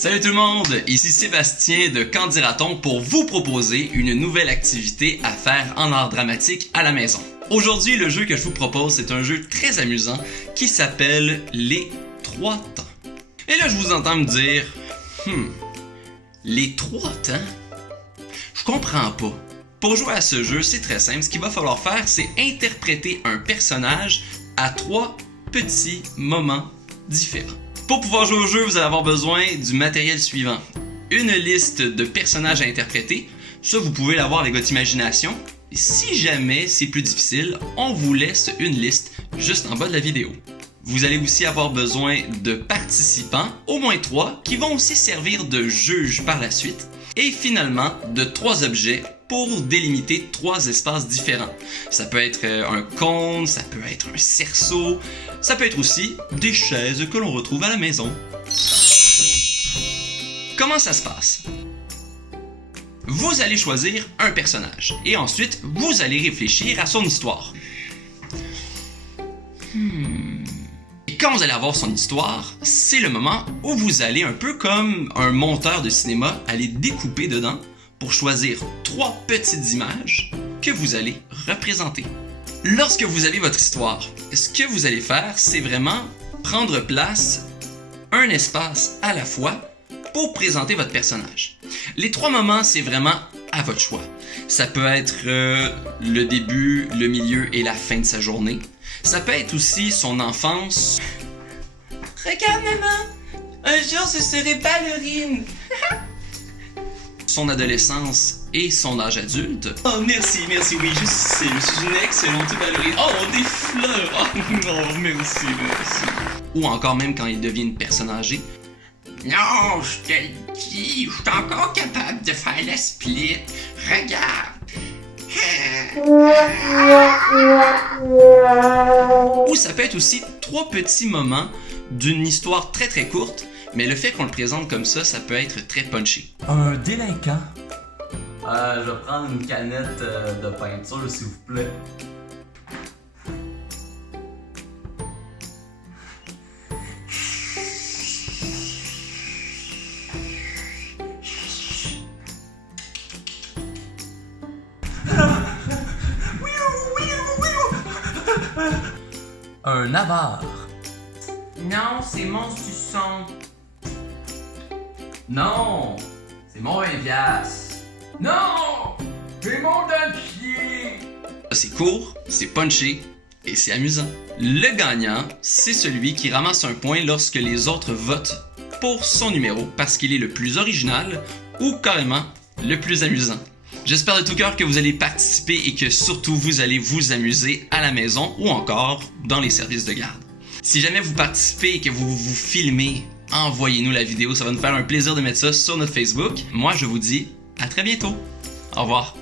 Salut tout le monde, ici Sébastien de Qu'en dira-t-on pour vous proposer une nouvelle activité à faire en art dramatique à la maison. Aujourd'hui, le jeu que je vous propose, c'est un jeu très amusant qui s'appelle les 3 temps. Et là, je vous entends me dire, les 3 temps? Je comprends pas. Pour jouer à ce jeu, c'est très simple. Ce qu'il va falloir faire, c'est interpréter un personnage à 3 petits moments différents. Pour pouvoir jouer au jeu, vous allez avoir besoin du matériel suivant. Une liste de personnages à interpréter. Ça, vous pouvez l'avoir avec votre imagination. Et si jamais c'est plus difficile, on vous laisse une liste juste en bas de la vidéo. Vous allez aussi avoir besoin de participants, au moins 3, qui vont aussi servir de juges par la suite. Et finalement, de 3 objets pour délimiter 3 espaces différents. Ça peut être un cône, ça peut être un cerceau, ça peut être aussi des chaises que l'on retrouve à la maison. Comment ça se passe? Vous allez choisir un personnage et ensuite vous allez réfléchir à son histoire. Et quand vous allez avoir son histoire, c'est le moment où vous allez, un peu comme un monteur de cinéma, aller découper dedans pour choisir 3 petites images que vous allez représenter. Lorsque vous avez votre histoire, ce que vous allez faire, c'est vraiment prendre place un espace à la fois pour présenter votre personnage. Les 3 moments, c'est vraiment à votre choix. Ça peut être le début, le milieu et la fin de sa journée. Ça peut être aussi son enfance. Regarde maman, un jour je serai ballerine. Son adolescence et son âge adulte. Oh merci, oui, je sais, je suis une excellente ballerine. Oh, des fleurs, oh non, merci. Ou encore même quand il devient une personne âgée. Non, je te le dis, je suis encore capable de faire la split. Regarde. Ou ça peut être aussi 3 petits moments d'une histoire très très courte, mais le fait qu'on le présente comme ça peut être très punché. Un délinquant. Je vais prendre une canette de peinture, s'il vous plaît. Un avare. Non, c'est mon suçon. Non, c'est mon 20$. Non, j'ai mon dentier. C'est court, c'est punché et c'est amusant. Le gagnant, c'est celui qui ramasse un point lorsque les autres votent pour son numéro parce qu'il est le plus original ou carrément le plus amusant. J'espère de tout cœur que vous allez participer et que surtout vous allez vous amuser à la maison ou encore dans les services de garde. Si jamais vous participez et que vous vous filmez, envoyez-nous la vidéo, ça va nous faire un plaisir de mettre ça sur notre Facebook. Moi, je vous dis à très bientôt. Au revoir.